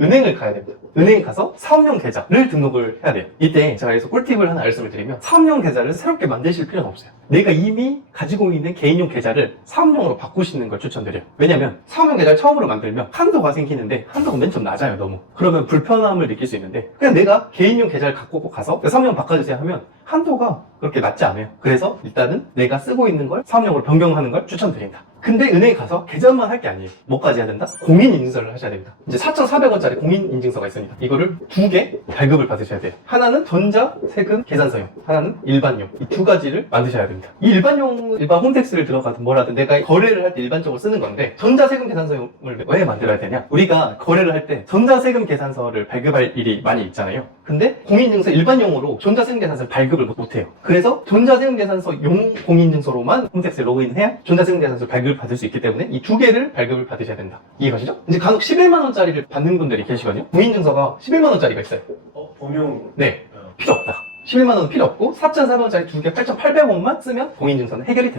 은행을 가야 됩니다. 은행 가서 사업용 계좌를 등록을 해야 돼요. 이때 제가 여기서 꿀팁을 하나 말씀을 드리면 사업용 계좌를 새롭게 만드실 필요는 없어요. 내가 이미 가지고 있는 개인용 계좌를 사업용으로 바꾸시는 걸 추천드려요. 왜냐면 사업용 계좌를 처음으로 만들면 한도가 생기는데 한도가 맨 처음 낮아요, 너무. 그러면 불편함을 느낄 수 있는데 그냥 내가 개인용 계좌를 갖고 가서 사업용 바꿔주세요 하면 한도가 그렇게 낮지 않아요. 그래서 일단은 내가 쓰고 있는 걸 사업용으로 변경하는 걸 추천드린다. 근데 은행에 가서 계좌만 할 게 아니에요. 뭐까지 해야 된다? 공인인증서를 하셔야 됩니다. 이제 4,400원짜리 공인인증서가 있습니다. 이거를 두 개 발급을 받으셔야 돼요. 하나는 전자 세금 계산서용, 하나는 일반용. 이 두 가지를 만드셔야 됩니다. 이 일반용, 일반 홈택스를 들어가든 뭐라든 내가 거래를 할 때 일반적으로 쓰는 건데 전자 세금 계산서용을 왜 만들어야 되냐? 우리가 거래를 할 때 전자 세금 계산서를 발급할 일이 많이 있잖아요. 근데 공인인증서 일반용으로 전자 세금 계산서를 발급을 못 해요. 그래서 전자 세금 계산서 용 공인인증서로만 홈택스에 로그인해야 전자 세금 계산서를 발급을 받을 수 있기 때문에 이 두 개를 발급을 받으셔야 된다. 이해가시죠? 이제 간혹 11만원짜리를 받는 분들이 계시거든요. 공인인증서가 11만원짜리가 있어요. 어, 범용. 네. 어. 필요 없다. 11만원 필요 없고 4,400원짜리 두 개 8,800원만 쓰면 공인인증서는 해결이 됩니다.